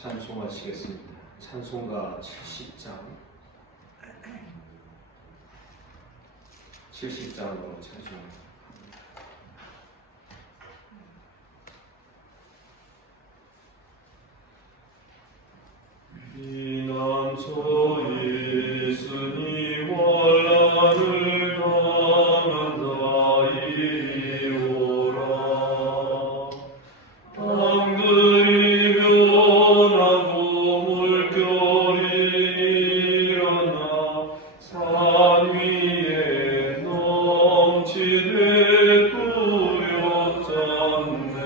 찬송하시겠습니다. 찬송가 70장 70장으로 찬송합니다. 비난처에 있으니 환난을 당한 자이오라. 땅들이 변하고 물결이 일어나 산 위에 넘치되 뚜렷잡네.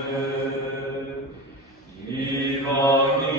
이방이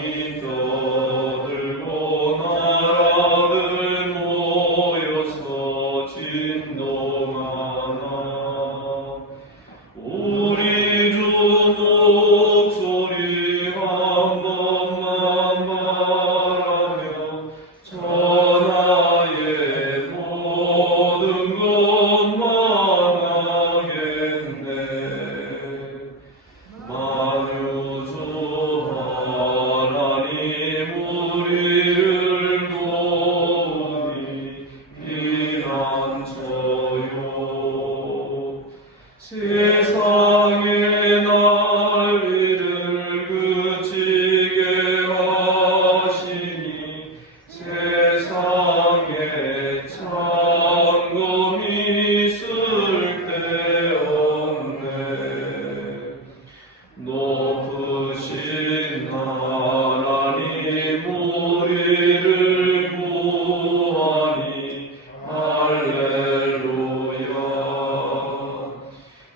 세상의 난리를 그치게 하시니 세상에 창검이 쓸데없네. 높으신 하나님 우리를 구하니 할렐루야.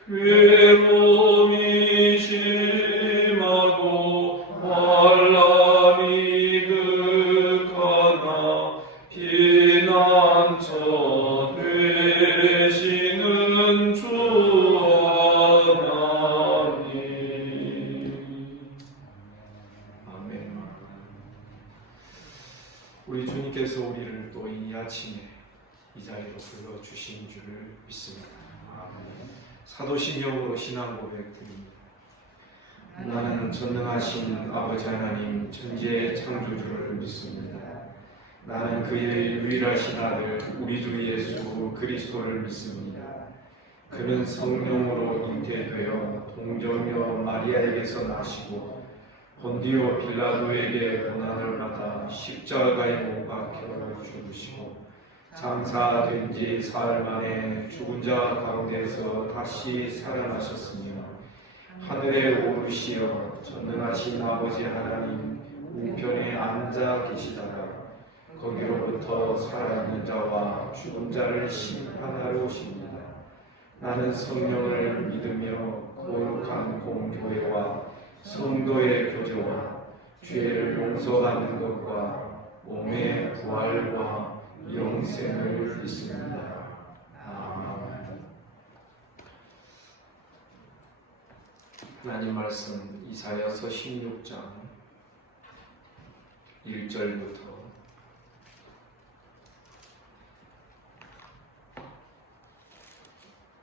괴로움이 심하고 환난이 극하나 피난처 되시는 주 하나님. 아멘. 우리 주님께서 우리를 또 이 아침에 이 자리로 불러주신 줄을 믿습니다. 사도 신령으로 신앙 고백드립니다. 나는 전능하신 아버지 하나님 천지의 창조주를 믿습니다. 나는 그의 유일하신 아들 우리 주 예수 그리스도를 믿습니다. 그는 성령으로 잉태되어 동정녀 마리아에게서 나시고 본디오 빌라도에게 고난을 받아 십자가에 못 박혀 죽으시고 장사된 지 사흘 만에 죽은 자 가운데서 다시 살아나셨으며 하늘에 오르시어 전능하신 아버지 하나님 우편에 앉아 계시다가 거기로부터 살아있는 자와 죽은 자를 심판하러 오십니다. 나는 성령을 믿으며 거룩한 공교회와 성도의 교제와 죄를 용서받는 것과 몸의 부활과 영생을 믿습니다. 아멘. 하나님 말씀 이사야서 16장 1절부터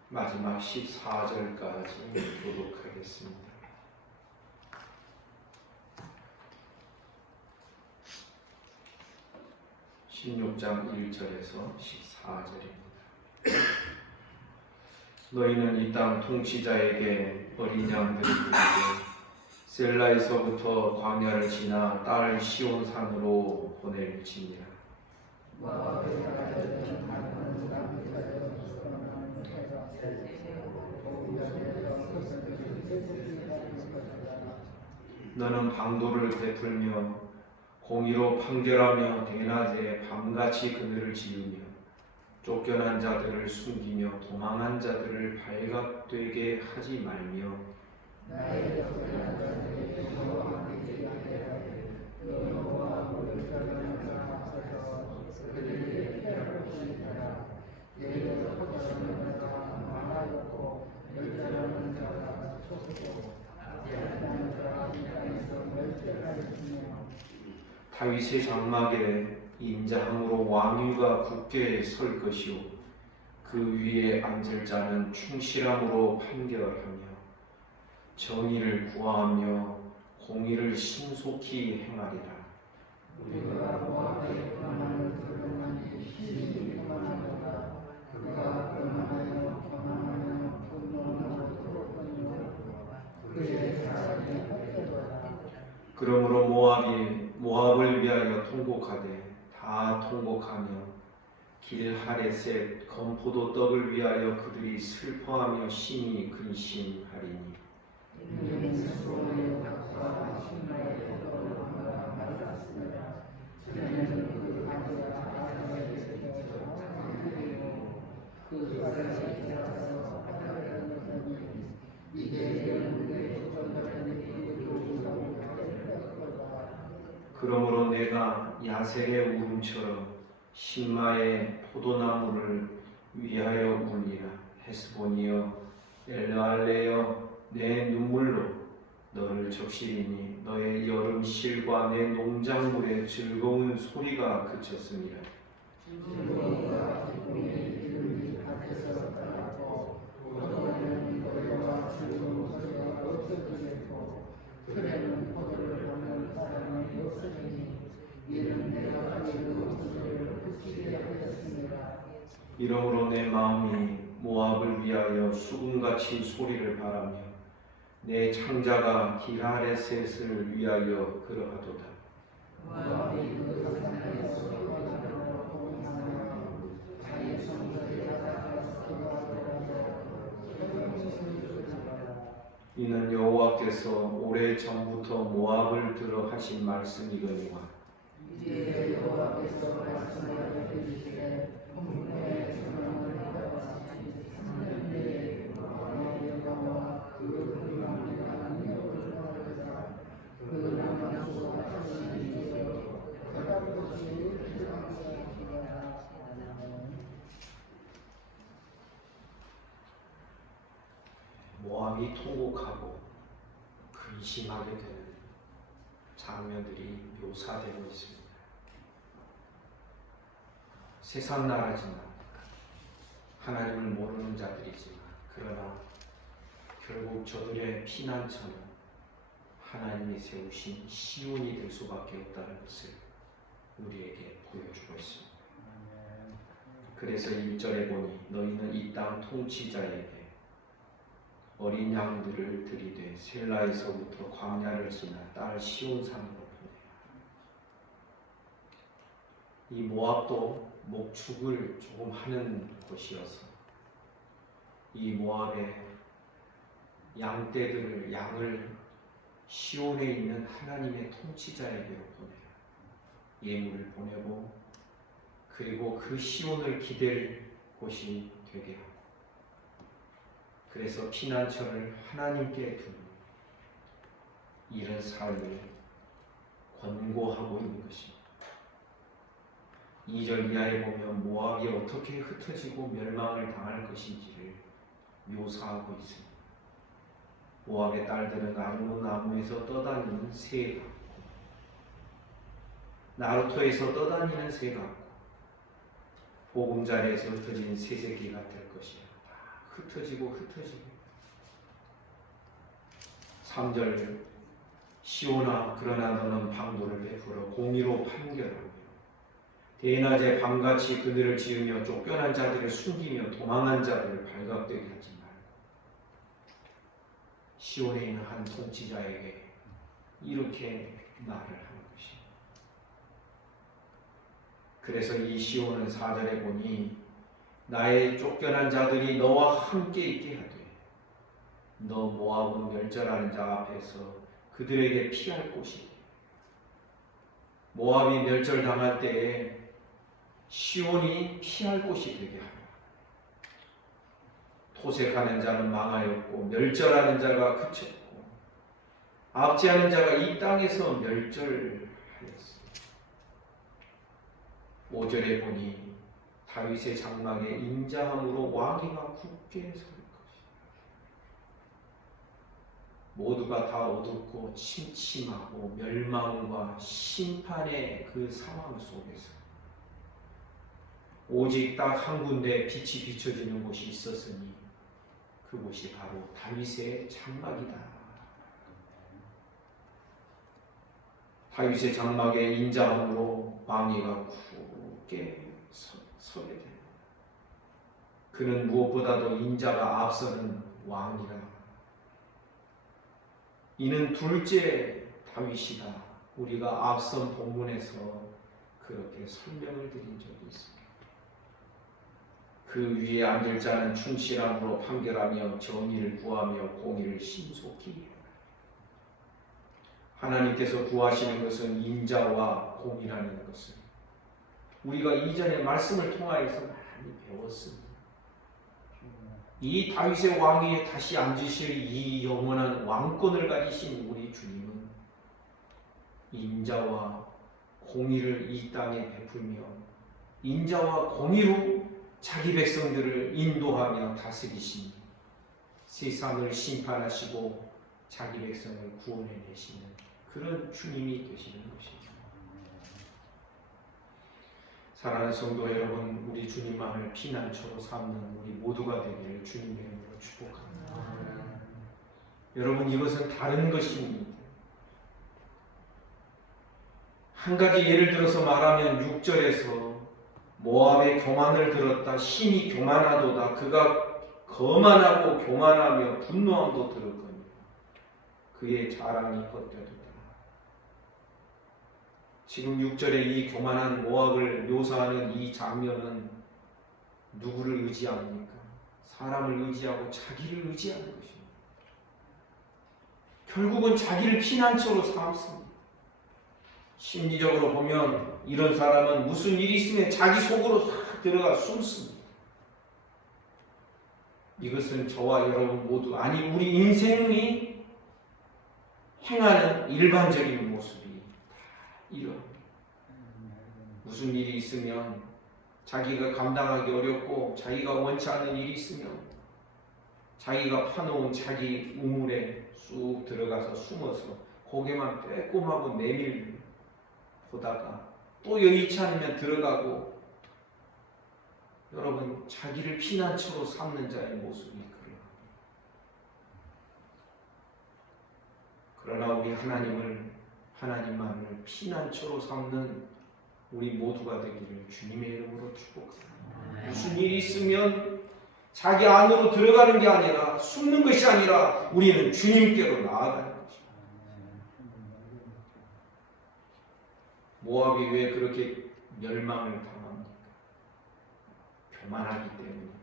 마지막 14절까지 교독하겠습니다. 16장 1절에서 14절입니다. 너희는 이 땅 통치자에게 어린 양들을 주고 셀라에서부터 광야를 지나 딸 시온산으로 보낼지니라. 너는 방도를 베풀며 공의로 판결하며 대낮에 밤같이 그늘을 지으며 쫓겨난 자들을 숨기며 도망한 자들을 발각되게 하지 말며 다윗의 장막에 인자함으로 왕위가 굳게 설 것이요 그 위에 앉을 자는 충실함으로 판결하며 정의를 구하며 공의를 신속히 행하리라. 우리가 모압의 평안을 들으니 심히 평안하도다. 그가 평안하여 평안하여 분노하고 토로하니라. 그의 사랑이 헛되도다. 그러므로 모압을 위하여 통곡하되 다 통곡하며 길하레셋 건포도 떡을 위하여 그들이 슬퍼하며 심히 근심하리니. 이는 스스로의 닭과 신라의 떡을 하나 말랐습니다. 저는 그 아들과 아들에게 대해서 창조되고 그 아들에게 대해서 아들을 얻으니 이게 영국의 조정자들이 이루어지고 될 것이다. 그러므로 내가 야셀의 울음처럼 신마의 포도나무를 위하여 울리라. 헤스본이여 엘르알레여 내 눈물로 너를 적시리니 너의 여름 실과 내 농작물의 즐거운 소리가 그쳤습니다. 즐거움과 기쁨이 이르기 밭에서 떠났고 포도는 노래와 즐거운 소리가 없어지겠고 들에는 포도를 먹는 사람이 없으니 이는 내가 즐거운 소리를 그치게 하였습니다. 이러므로 내 마음이 모압을 위하여 수금같이 소리를 바라며 내 창자가 기라레셋을 위하여 그러하도다. 모압이 그 산에 소리가 나고 공하며 자기 성소에다가 소리가 새로운 소리가 이는 여호와께서 오래 전부터 모압을 들어 하신 말씀이거니와 이제 여호와께서 말씀하여 이르시되 풍부의 전원을 받아가시니 3년 내에 모압의 여호와 그 불망대가 능력을 받으리라. 그 남방수가 하시니로 그다음것이 필요하시니라. 모압이 통곡하고 근심하게 되는 장면들이 묘사되고 있습니다. 세상 나라지만 하나님을 모르는 자들이지만 그러나 결국 저들의 피난처는 하나님이 세우신 시온이 될 수밖에 없다는 것을 우리에게 보여주고 있습니다. 그래서 1절에 보니 너희는 이 땅 통치자에게 어린 양들을 들이되 셀라에서부터 광야를 지나 딸 시온산으로 보내라. 이 모압도 목축을 조금 하는 곳이어서 이 모압의 양을 시온에 있는 하나님의 통치자에게로 보내라. 예물을 보내고 그리고 그 시온을 기댈 곳이 되게 하고 그래서 피난처를 하나님께 두는 이런 삶을 권고하고 있는 것입니다. 2절 이하에 보면 모압이 어떻게 흩어지고 멸망을 당할 것인지를 묘사하고 있습니다. 모압의 딸들은 아르몬 나무에서 떠다니는 새 같고 나루토에서 떠다니는 새 같고 보금자리에서 흩어진 새새끼가 될 것이야. 흩어지고 3절 시온아 그러나 너는 방도를 베풀어 공의로 판결하며 대낮에 밤같이 그들을 지으며 쫓겨난 자들을 숨기며 도망한 자들을 발각되게 하지 말고 시온에 있는 한 통치자에게 이렇게 말을 하는 것입니다. 그래서 이 시온은 4절에 보니 나의 쫓겨난 자들이 너와 함께 있게 하되 너 모압은 멸절하는 자 앞에서 그들에게 피할 곳이니 모압이 멸절당할 때에 시온이 피할 곳이 되게 하라. 토색하는 자는 망하였고 멸절하는 자가 그쳤고 압제하는 자가 이 땅에서 멸절하였습니다. 5절에 보니 다윗의 장막에 인자함으로 왕위가 굳게 설 것이다. 모두가 다 어둡고 침침하고 멸망과 심판의 그 상황 속에서 오직 딱 한 군데 빛이 비춰지는 곳이 있었으니 그곳이 바로 다윗의 장막이다. 다윗의 장막에 인자함으로 왕위가 굳게 서게 됩니다. 그는 무엇보다도 인자가 앞서는 왕이라. 이는 둘째 다윗이다. 우리가 앞선 본문에서 그렇게 설명을 드린 적이 있습니다. 그 위에 앉을 자는 충실함으로 판결하며 정의를 구하며 공의를 신속히 해. 하나님께서 구하시는 것은 인자와 공의라는 것을 우리가 이전의 말씀을 통하여서 많이 배웠습니다. 이 다윗의 왕위에 다시 앉으실 이 영원한 왕권을 가지신 우리 주님은 인자와 공의를 이 땅에 베풀며 인자와 공의로 자기 백성들을 인도하며 다스리시니 세상을 심판하시고 자기 백성을 구원해내시는 그런 주님이 되시는 것입니다. 사랑하는 성도 여러분, 우리 주님만을 피난처로 삼는 우리 모두가 되기를 주님의 이름으로 축복합니다. 여러분, 이것은 다른 것입니다. 한 가지 예를 들어서 말하면 6절에서 모압의 교만을 들었다. 심히 교만하도다. 그가 거만하고 교만하며 분노함도 들었거니와 그의 자랑이 헛되도다. 지금 6절에 이 교만한 모압을 묘사하는 이 장면은 누구를 의지합니까? 사람을 의지하고 자기를 의지하는 것입니다. 결국은 자기를 피난처로 삼습니다. 심리적으로 보면 이런 사람은 무슨 일이 있으면 자기 속으로 싹 들어가 숨습니다. 이것은 저와 여러분 모두, 아니 우리 인생이 행하는 일반적인 모습이 이런 무슨 일이 있으면 자기가 감당하기 어렵고 자기가 원치 않는 일이 있으면 자기가 파놓은 자기 우물에 쑥 들어가서 숨어서 고개만 빼꼼하고 내밀 보다가 또 여의치 않으면 들어가고, 여러분 자기를 피난처로 삼는 자의 모습이 그래요. 그러나 우리 하나님만을 피난처로 삼는 우리 모두가 되기를 주님의 이름으로 축복합니다. 무슨 일이 있으면 자기 안으로 들어가는 게 아니라 숨는 것이 아니라 우리는 주님께로 나아가는 것입니다. 모압이 왜 그렇게 멸망을 당합니까? 교만하기 때문이다.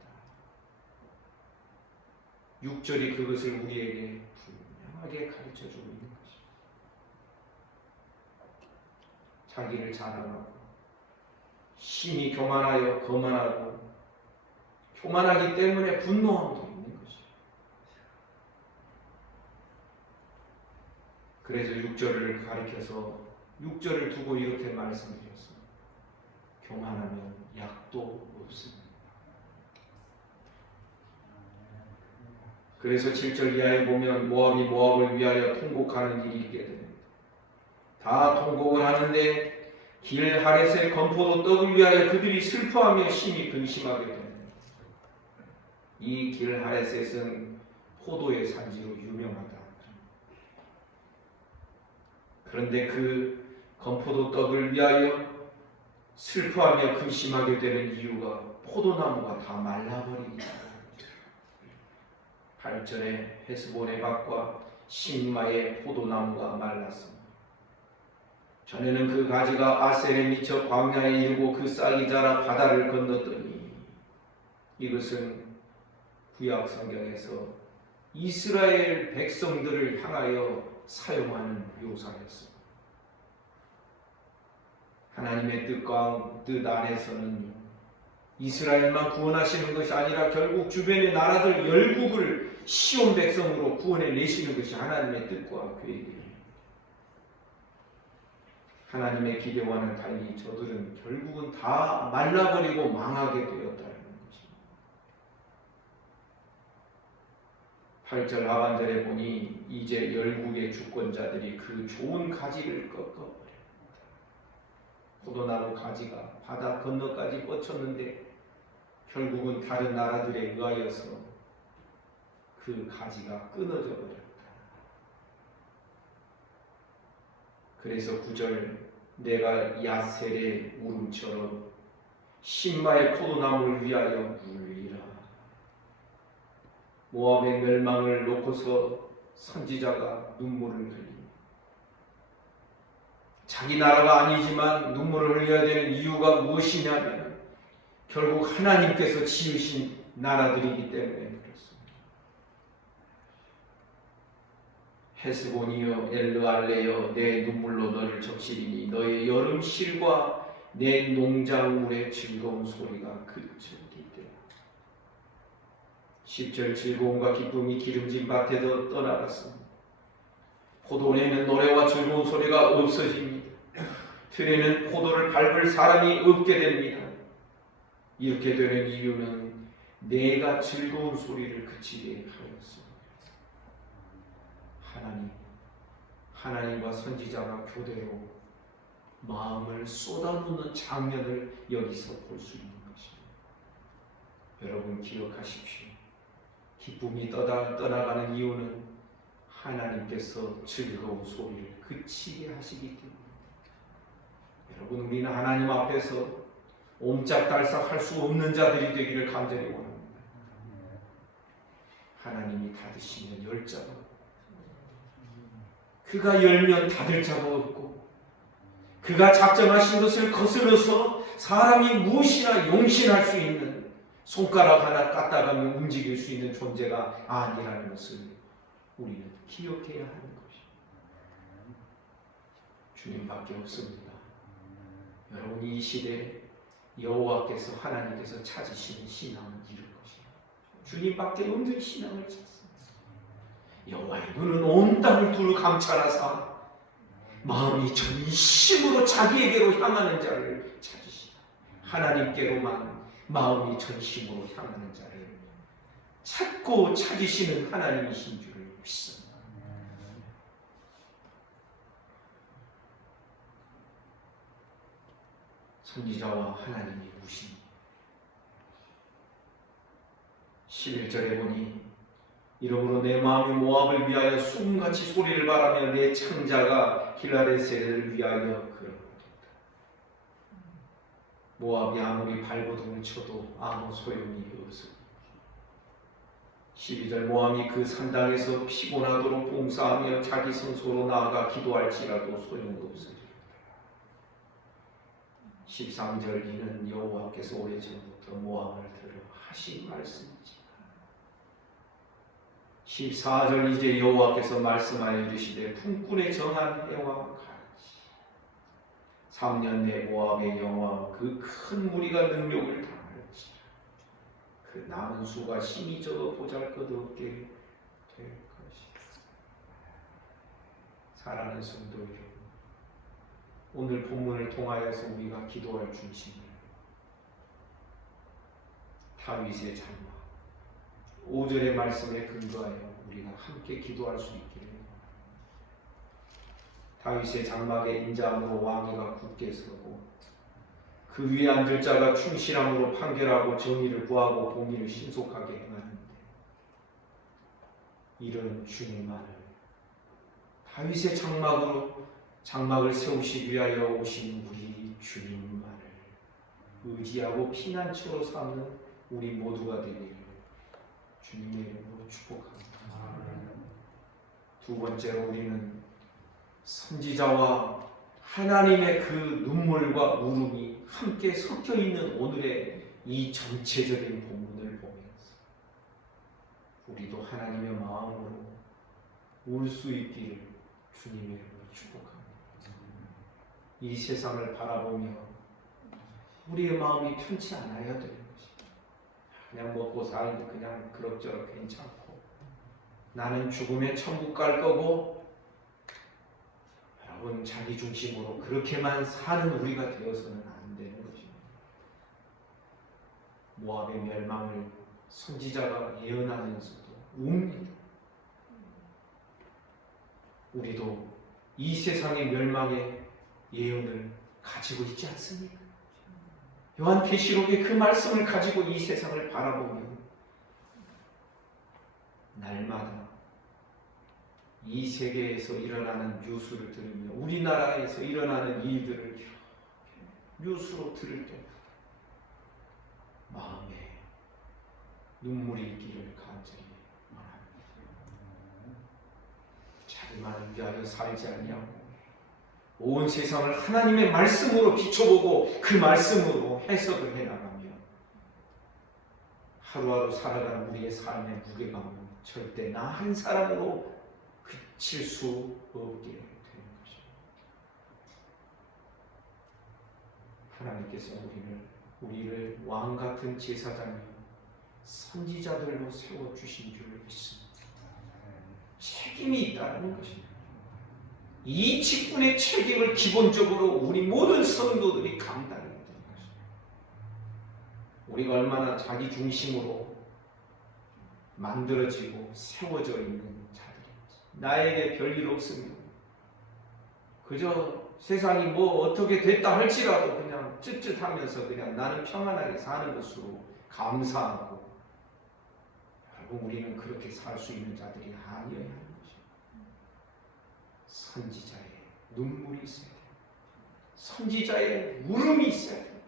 6절이 그것을 우리에게 분명하게 가르쳐주고 있는 것입니다. 자기를 자랑하고 심히 교만하여 거만하고 교만하기 때문에 분노함도 있는 것입니다. 그래서 6절을 가리켜서 6절을 두고 이렇게 말씀드렸습니다. 교만하면 약도 없습니다. 그래서 7절 이하에 보면 모압이 모압을 위하여 통곡하는 일이 있게 됩니다. 다 통곡을 하는데 길 하렛의 건포도 떡을 위하여 그들이 슬퍼하며 심히 근심하게 됩니다. 이 길 하렛은 포도의 산지로 유명하다. 그런데 그 건포도 떡을 위하여 슬퍼하며 근심하게 되는 이유가 포도나무가 다 말라버리기 때문입니다. 8절에 헤스본의 밭과 심마의 포도나무가 말랐습니다. 전에는 그 가지가 아셀에 미쳐 광야에 이르고 그 싹이 자라 바다를 건넜더니, 이것은 구약 성경에서 이스라엘 백성들을 향하여 사용하는 묘사였습니다. 하나님의 뜻 안에서는 이스라엘만 구원하시는 것이 아니라 결국 주변의 나라들 열국을 시온 백성으로 구원해 내시는 것이 하나님의 뜻과 계획입니다. 하나님의 기대와는 달리 저들은 결국은 다 말라버리고 망하게 되었다는 것입니다. 8절 하반절에 보니 이제 열국의 주권자들이 그 좋은 가지를 꺾어버립니다. 포도나무 가지가 바다 건너까지 뻗쳤는데 결국은 다른 나라들에 의하여서 그 가지가 끊어져 버렸다. 그래서 9절 내가 야셀의 울음처럼 신바의 포도나무를 위하여 울리라. 모압의 멸망을 놓고서 선지자가 눈물을 흘립니다. 자기 나라가 아니지만 눈물을 흘려야 되는 이유가 무엇이냐면 결국 하나님께서 지으신 나라들이기 때문에 그렇습니다. 헤스본이여 엘르알레여 내 눈물로 너를 적시리니 너의 여름 실과 내 농작물의 즐거운 소리가 그쳤기 때문에 10절 즐거움과 기쁨이 기름진 밭에도 떠나갔습니다. 포도원에는 노래와 즐거운 소리가 없어집니다. 들에는 포도를 밟을 사람이 없게 됩니다. 이렇게 되는 이유는 내가 즐거운 소리를 그치게 하였습니다. 하나님과 선지자가 교대로 마음을 쏟아놓는 장면을 여기서 볼 수 있는 것입니다. 여러분 기억하십시오. 기쁨이 떠나가는 이유는 하나님께서 즐거운 소리를 그치게 하시기 때문입니다. 여러분 우리는 하나님 앞에서 옴짝달싹 할 수 없는 자들이 되기를 간절히 원합니다. 하나님이 닫으시면 열 자가 그가 열면 닫을 자가 없고 그가 작정하신 것을 거스러서 사람이 무엇이나 용신할 수 있는 손가락 하나 까딱하면 움직일 수 있는 존재가 아니라는 것을 우리는 기억해야 하는 것입니다. 주님밖에 없습니다. 여러분 이 시대에 여호와께서 하나님께서 찾으시는 신앙은 이런 것입니다. 주님밖에 없는 신앙을 찾습니다. 여호와의 눈은 온 땅을 두루 감찰하사 마음이 전심으로 자기에게로 향하는 자를 찾으시다. 하나님께로만 마음이 전심으로 향하는 자를 찾고 찾으시는 하나님이신 줄을 믿습니다. 선지자와 하나님이 무신 11절에 보니 이러므로 내 마음이 모압을 위하여 숨같이 소리를 바라며 내 창자가 길라데셀을 위하여 그러도다. 모압이 아무리 발버둥을 쳐도 아무 소용이 없습니다. 12절 모압이 그 산당에서 피곤하도록 봉사하며 자기 성소로 나아가 기도할지라도 소용없으리라. 13절 이는 여호와께서 오래전부터 모압을 들어 하신 말씀이지. 14절 이제 여호와께서 말씀하여 이르시되 품꾼에 정한 해와 같이 3년 내 모압의 영화와 그 큰 무리가 능력을 다할지라. 그 남은 수가 심히 적어 보잘것없게 될 것이다. 사랑하는 성도 여러분, 오늘 본문을 통하여서 우리가 기도할 중심은 다윗의 장막 5절의 말씀에 근거하여 우리가 함께 기도할 수 있기를 다윗의 장막에 인자함으로 왕위가 굳게 서고 그 위에 앉을 자가 충실함으로 판결하고 정의를 구하고 공의를 신속하게 행하는데 이런 주님만을 다윗의 장막을 세우시기 위하여 오신 우리 주님만을 의지하고 피난처로 삼는 우리 모두가 되기를 주님의 이름으로 축복합니다. 두 번째로 우리는 선지자와 하나님의 그 눈물과 울음이 함께 섞여 있는 오늘의 이 전체적인 본문을 보면서 우리도 하나님의 마음으로 울 수 있기를 주님의 이름으로 축복합니다. 이 세상을 바라보며 우리의 마음이 편치 않아야 되는 것입니다. 그냥 먹고 살고 그냥 그럭저럭 괜찮고 나는 죽으면 천국 갈 거고 여러분 자기 중심으로 그렇게만 사는 우리가 되어서는 안 되는 것입니다. 모압의 멸망을 선지자가 예언하면서도 웁니다. 우리도 이 세상의 멸망의 예언을 가지고 있지 않습니까? 요한계시록의 그 말씀을 가지고 이 세상을 바라보면 날마다 이 세계에서 일어나는 뉴스를 들으며 우리나라에서 일어나는 일들을 뉴스로 들을 때 마음에 눈물이 있기를 간절히 원합니다. 자기만을 위하여 살지 아니하고 온 세상을 하나님의 말씀으로 비춰보고 그 말씀으로 해석을 해나가며 하루하루 살아가는 우리의 삶의 무게감은 절대 나 한 사람으로 그칠 수 없게 되는 것입니다. 하나님께서 우리를 왕같은 제사장이요 선지자들로 세워주신 줄 믿습니다. 책임이 있다는 것입니다. 이 직분의 책임을 기본적으로 우리 모든 성도들이 감당해야 되는 것입니다. 우리가 얼마나 자기 중심으로 만들어지고 세워져 있는 자들인지 나에게 별일 없습니다. 그저 세상이 뭐 어떻게 됐다 할지라도 그냥 쯧쯧하면서 그냥 나는 평안하게 사는 것으로 감사하고, 여러분 우리는 그렇게 살 수 있는 자들이 아니어야 하는 것입니다. 선지자의 눈물이 있어야 됩니다. 선지자의 울음이 있어야 됩니다.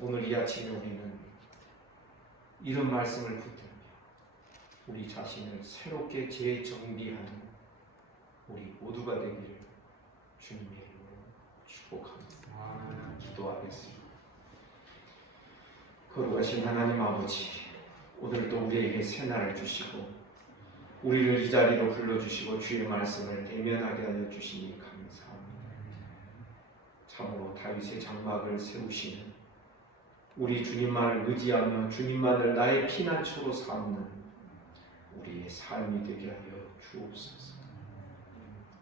오늘 이 아침에 우리는 이런 말씀을 붙들며 우리 자신을 새롭게 재정비하는 우리 모두가 되기를 주님의 이름으로 축복합니다. 기도하겠습니다. 거룩하신 하나님 아버지, 오늘도 우리에게 새날을 주시고 우리를 이 자리로 불러주시고 주의 말씀을 대면하게 하여 주시니 감사합니다. 참으로 다윗의 장막을 세우시는 우리 주님만을 의지하며 주님만을 나의 피난처로 삼는 우리의 삶이 되게 하여 주옵소서.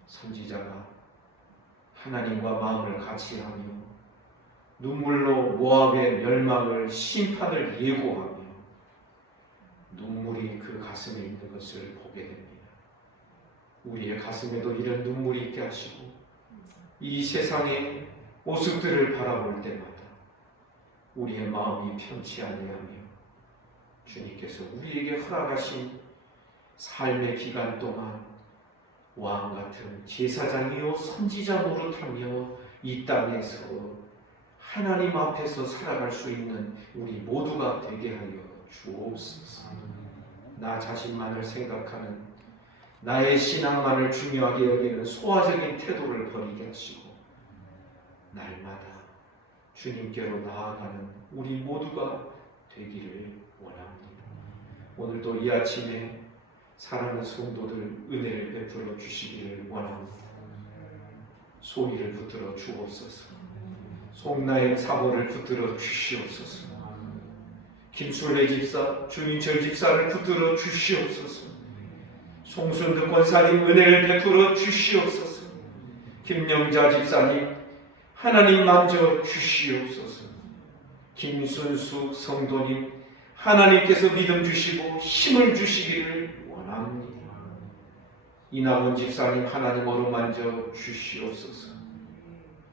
선지자가 하나님과 마음을 같이하며 눈물로 모압의 멸망을 심판을 예고하며 눈물이 그 가슴에 있는 것을 보게 됩니다. 우리의 가슴에도 이런 눈물이 있게 하시고 이 세상의 모습들을 바라볼 때마다 우리의 마음이 편치 아니하며 주님께서 우리에게 허락하신 삶의 기간 동안 왕같은 제사장이요 선지자 노릇하며 이 땅에서 하나님 앞에서 살아갈 수 있는 우리 모두가 되게 하여 주옵소서. 나 자신만을 생각하는 나의 신앙만을 중요하게 여기는 소화적인 태도를 버리게 하시고 날마다 주님께로 나아가는 우리 모두가 되기를 원합니다. 오늘도 이 아침에 사랑하는 성도들 은혜를 베풀어 주시기를 원합니다. 소리를 붙들어 주옵소서. 송나의 사모를 붙들어 주시옵소서. 김순례 집사, 주민철 집사를 붙들어 주시옵소서. 송순득 권사님 은혜를 베풀어 주시옵소서. 김영자 집사님 하나님 만져 주시옵소서. 김순수 성도님 하나님께서 믿음 주시고 힘을 주시기를 원합니다. 이낙원 집사님 하나님 어루만져 주시옵소서.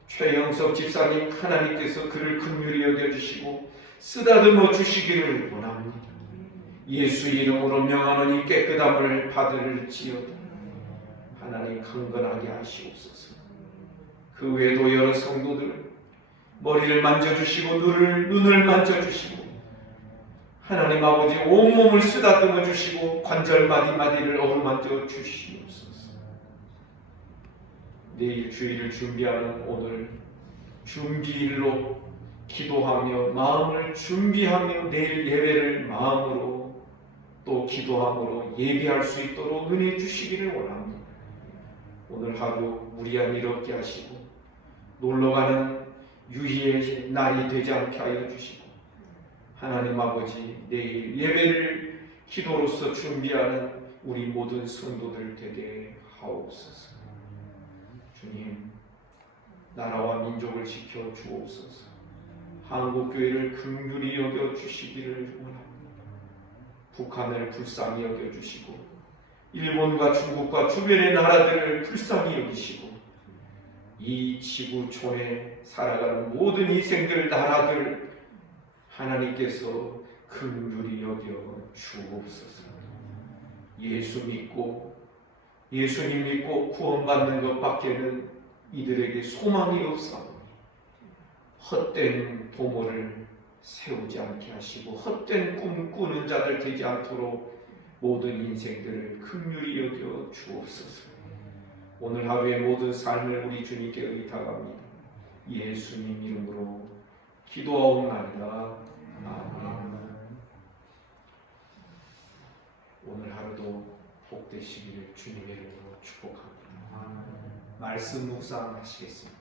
최영석 집사님 하나님께서 그를 긍휼히 여겨주시고 쓰다듬어 주시기를 원합니다. 예수 이름으로 명하노니 깨끗함을 받을지어다. 하나님 강건하게 하시옵소서. 그 외에도 여러 성도들 머리를 만져주시고 눈을 만져주시고 하나님 아버지 온몸을 쓰다듬어 주시고 관절 마디마디를 어루만져 주시옵소서. 내일 주일을 준비하는 오늘 준비일로 기도하며 마음을 준비하며 내일 예배를 마음으로 또 기도함으로 예배할 수 있도록 은혜 주시기를 원합니다. 오늘 하루 무리함 이롭게 하시고 놀러가는 유희의 날이 되지 않게 하여 주시고 하나님 아버지 내일 예배를 기도로서 준비하는 우리 모든 성도들 되게 하옵소서. 주님, 나라와 민족을 지켜 주옵소서. 한국교회를 긍휼히 여겨 주시기를 원합니다. 북한을 불쌍히 여겨 주시고 일본과 중국과 주변의 나라들을 불쌍히 여기시고 이 지구촌에 살아가는 모든 인생들 나라들 하나님께서 긍휼히 여겨 주옵소서. 예수님 믿고 구원받는 것밖에는 이들에게 소망이 없사오니 헛된 도모를 세우지 않게 하시고 헛된 꿈 꾸는 자들 되지 않도록 모든 인생들을 긍휼히 여겨 주옵소서. 오늘 하루의 모든 삶을 우리 주님께 의탁합니다. 예수님 이름으로 기도하옵나이다. 아멘. 오늘 하루도 복되시기를 주님의 이름으로 축복합니다. 말씀 묵상하시겠습니다.